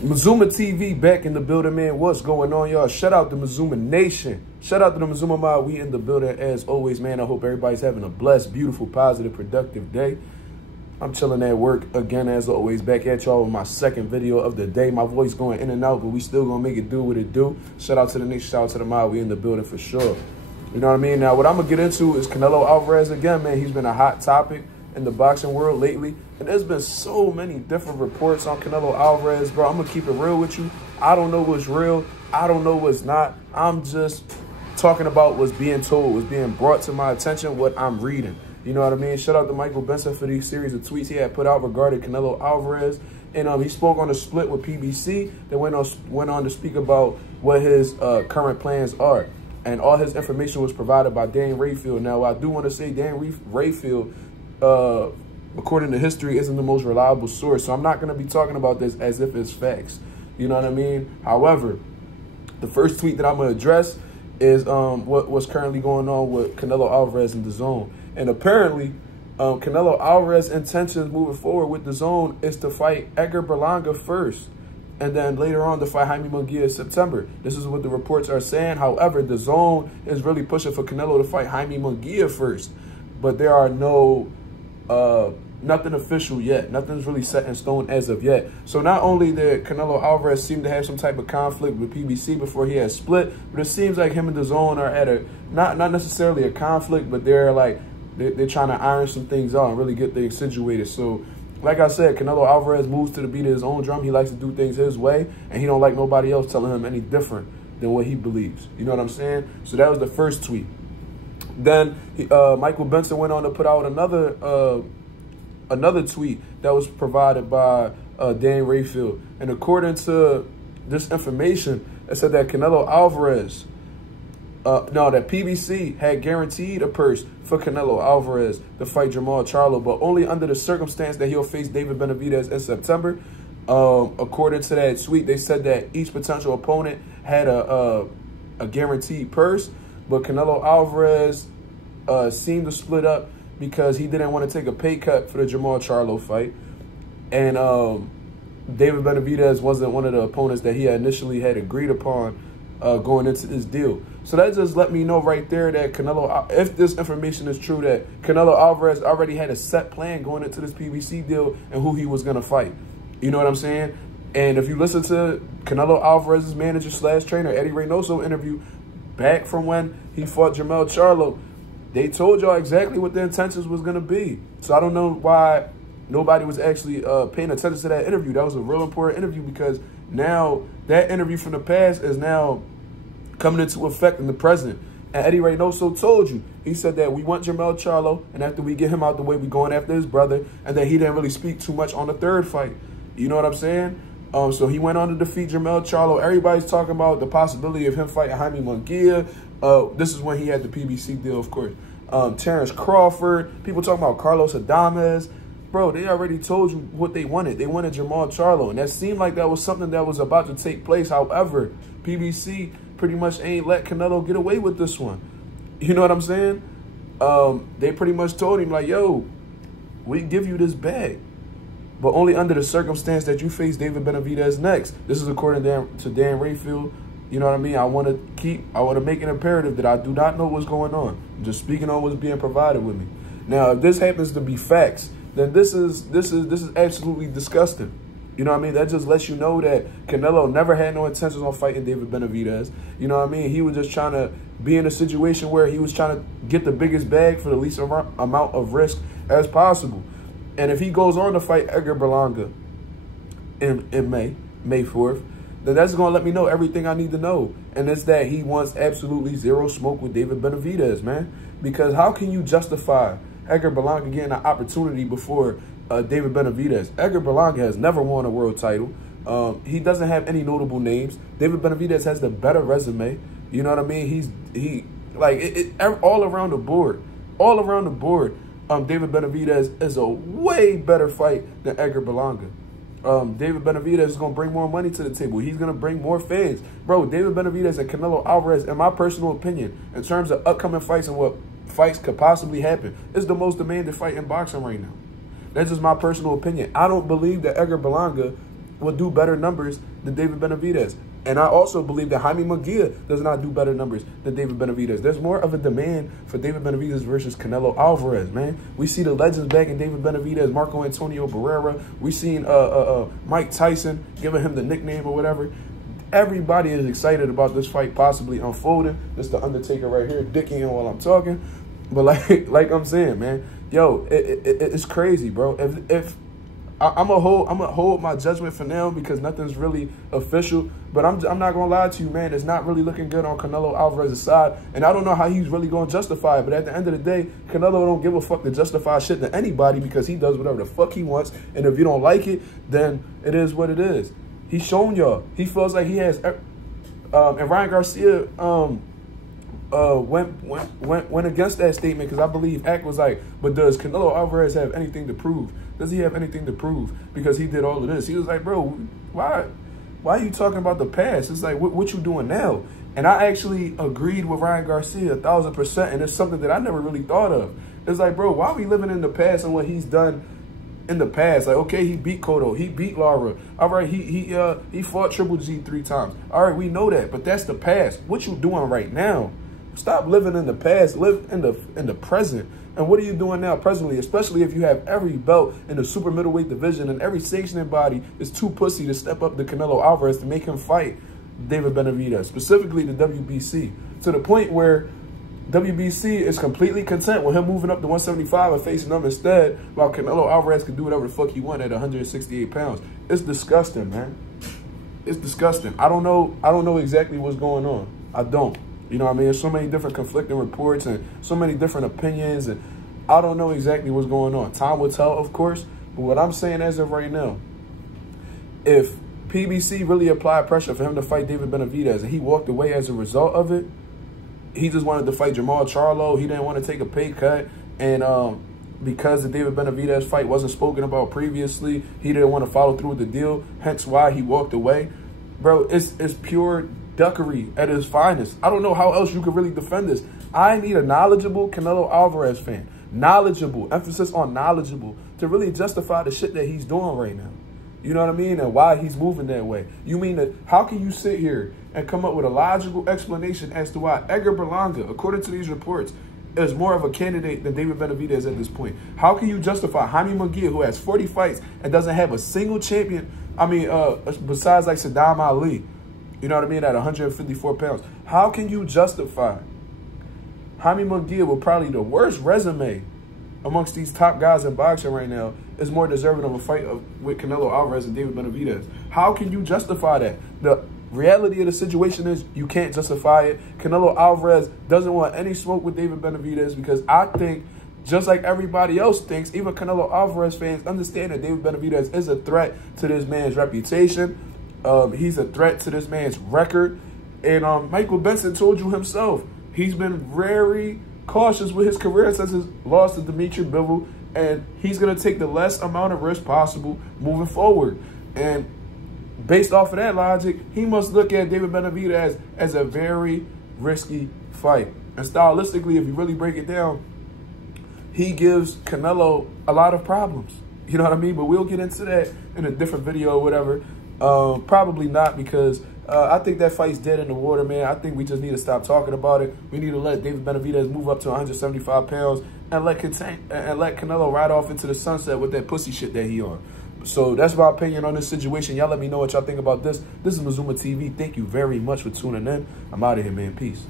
Mazuma TV back in the building, man. What's going on, y'all? Shout out to Mazuma Nation. Shout out to the Mazuma Mob. We in the building as always, man. I hope everybody's having a blessed, beautiful, positive, productive day. I'm chilling at work again as always. Back at y'all with my second video of the day. My voice going in and out, but we still gonna make it do what it do. Shout out to the Nation. Shout out to the Mob. We in the building for sure. You know what I mean? Now, what I'm gonna get into is Canelo Alvarez again, man. He's been a hot topic in the boxing world lately, and there's been so many different reports on Canelo Alvarez, bro. I'm gonna keep it real with you. I don't know what's real. I don't know what's not. I'm just talking about what's being told, what's being brought to my attention, what I'm reading. You know what I mean? Shout out to Michael Benson for these series of tweets he had put out regarding Canelo Alvarez. And he spoke on a split with PBC that went on to speak about what his current plans are. And all his information was provided by Dan Rayfield. Now, I do want to say Dan Rayfield, according to history, isn't the most reliable source. So I'm not going to be talking about this as if it's facts. You know what I mean? However, the first tweet that I'm going to address is what's currently going on with Canelo Alvarez in the zone. And apparently, Canelo Alvarez's intentions moving forward with the zone is to fight Edgar Berlanga first, and then later on to fight Jaime Munguia in September. This is what the reports are saying. However, the zone is really pushing for Canelo to fight Jaime Munguia first. But there are nothing official yet. Nothing's really set in stone as of yet. So not only did Canelo Alvarez seem to have some type of conflict with PBC before he had split, but it seems like him and the zone are at a, not necessarily a conflict, but they're like, they're trying to iron some things out and really get things situated. So, like I said, Canelo Alvarez moves to the beat of his own drum. He likes to do things his way, and he don't like nobody else telling him any different than what he believes. You know what I'm saying? So that was the first tweet. Then Michael Benson went on to put out another tweet that was provided by Dan Rayfield. And according to this information, it said that Canelo Alvarez, that PBC had guaranteed a purse for Canelo Alvarez to fight Jermall Charlo, but only under the circumstance that he'll face David Benavidez in September. According to that tweet, they said that each potential opponent had a guaranteed purse, but Canelo Alvarez seemed to split up because he didn't want to take a pay cut for the Jermall Charlo fight. And David Benavidez wasn't one of the opponents that he initially had agreed upon going into this deal. So that just let me know right there that Canelo, if this information is true, that Canelo Alvarez already had a set plan going into this PBC deal and who he was going to fight. You know what I'm saying? And if you listen to Canelo Alvarez's manager / trainer, Eddie Reynoso interview back from when he fought Jermall Charlo, they told y'all exactly what the intentions was going to be. So I don't know why nobody was actually paying attention to that interview. That was a real important interview because now that interview from the past is now coming into effect in the present. And Eddie Reynoso told you, he said that we want Jermall Charlo, and after we get him out the way, we going after his brother, and that he didn't really speak too much on the third fight. You know what I'm saying? So he went on to defeat Jermall Charlo. Everybody's talking about the possibility of him fighting Jaime Munguia. This is when he had the PBC deal, of course. Terrence Crawford. People talking about Carlos Adames. Bro, they already told you what they wanted. They wanted Jermall Charlo, and that seemed like that was something that was about to take place. However, PBC pretty much ain't let Canelo get away with this one. You know what I'm saying? They pretty much told him, like, yo, we give you this bag, but only under the circumstance that you face David Benavidez next. This is according to Dan Rayfield. You know what I mean? I want to make an imperative that I do not know what's going on. I'm just speaking on what's being provided with me. Now, if this happens to be facts, then this is absolutely disgusting. You know what I mean? That just lets you know that Canelo never had no intentions on fighting David Benavidez. You know what I mean? He was just trying to be in a situation where he was trying to get the biggest bag for the least amount of risk as possible. And if he goes on to fight Edgar Berlanga in May 4th, then that's going to let me know everything I need to know. And it's that he wants absolutely zero smoke with David Benavidez, man. Because how can you justify Edgar Berlanga getting an opportunity before David Benavidez? Edgar Berlanga has never won a world title. He doesn't have any notable names. David Benavidez has the better resume. You know what I mean? All around the board. David Benavidez is a way better fight than Edgar Berlanga. David Benavidez is going to bring more money to the table. He's going to bring more fans. Bro, David Benavidez and Canelo Alvarez, in my personal opinion, in terms of upcoming fights and what fights could possibly happen, is the most demanded fight in boxing right now. That's just my personal opinion. I don't believe that Edgar Berlanga will do better numbers than David Benavidez. And I also believe that Jaime Munguia does not do better numbers than David Benavidez. There's more of a demand for David Benavidez versus Canelo Alvarez, man. We see the legends back in David Benavidez, Marco Antonio Barrera. We seen Mike Tyson giving him the nickname or whatever. Everybody is excited about this fight possibly unfolding. This is the Undertaker right here, dicking in while I'm talking. But like I'm saying, man, yo, it's crazy, bro. If I'm gonna hold my judgment for now because nothing's really official. But I'm not gonna lie to you, man. It's not really looking good on Canelo Alvarez's side, and I don't know how he's really gonna justify it. But at the end of the day, Canelo don't give a fuck to justify shit to anybody because he does whatever the fuck he wants. And if you don't like it, then it is what it is. He's shown y'all. He feels like he has. And Ryan Garcia went against that statement because I believe Ack was like, but does Canelo Alvarez have anything to prove? Does he have anything to prove? Because he did all of this. He was like, bro, why are you talking about the past? It's like, what you doing now? And I actually agreed with Ryan Garcia 1,000%, and it's something that I never really thought of. It's like, bro, why are we living in the past and what he's done in the past? Like, okay, he beat Cotto, he beat Lara. All right, he fought Triple G 3 times. All right, we know that, but that's the past. What you doing right now? Stop living in the past, live in the present. And what are you doing now presently, especially if you have every belt in the super middleweight division and every sanctioning body is too pussy to step up to Canelo Alvarez to make him fight David Benavidez, specifically the WBC, to the point where WBC is completely content with him moving up to 175 and facing them instead, while Canelo Alvarez can do whatever the fuck he want at 168 pounds. It's disgusting, man. It's disgusting. I don't know exactly what's going on. I don't. You know what I mean? There's so many different conflicting reports and so many different opinions, and I don't know exactly what's going on. Time will tell, of course, but what I'm saying as of right now, if PBC really applied pressure for him to fight David Benavidez and he walked away as a result of it, he just wanted to fight Jamal Charlo. He didn't want to take a pay cut, and because the David Benavidez fight wasn't spoken about previously, he didn't want to follow through with the deal, hence why he walked away. Bro, it's pure duckery at its finest. I don't know how else you could really defend this. I need a knowledgeable Canelo Alvarez fan. Knowledgeable, emphasis on knowledgeable, to really justify the shit that he's doing right now. You know what I mean? And why he's moving that way. You mean that, how can you sit here and come up with a logical explanation as to why Edgar Berlanga, according to these reports, is more of a candidate than David Benavidez at this point? How can you justify Jaime Munguia, who has 40 fights and doesn't have a single champion, besides like Saddam Ali, you know what I mean, at 154 pounds? How can you justify Jaime Munguia, with probably the worst resume amongst these top guys in boxing right now, is more deserving of a fight with Canelo Alvarez and David Benavidez? How can you justify that? The reality of the situation is you can't justify it. Canelo Alvarez doesn't want any smoke with David Benavidez because I think, just like everybody else thinks, even Canelo Alvarez fans understand that David Benavidez is a threat to this man's reputation. He's a threat to this man's record. And Michael Benson told you himself, he's been very cautious with his career since his loss to Dimitri Bivol, and he's going to take the less amount of risk possible moving forward. And based off of that logic, he must look at David Benavidez as a very risky fight. And stylistically, if you really break it down, he gives Canelo a lot of problems. You know what I mean? But we'll get into that in a different video or whatever. Probably not, because I think that fight's dead in the water, man. I think we just need to stop talking about it. We need to let David Benavidez move up to 175 pounds and let Canelo ride off into the sunset with that pussy shit that he on. So that's my opinion on this situation. Y'all let me know what y'all think about this. This is Mazuma TV. Thank you very much for tuning in. I'm out of here, man. Peace.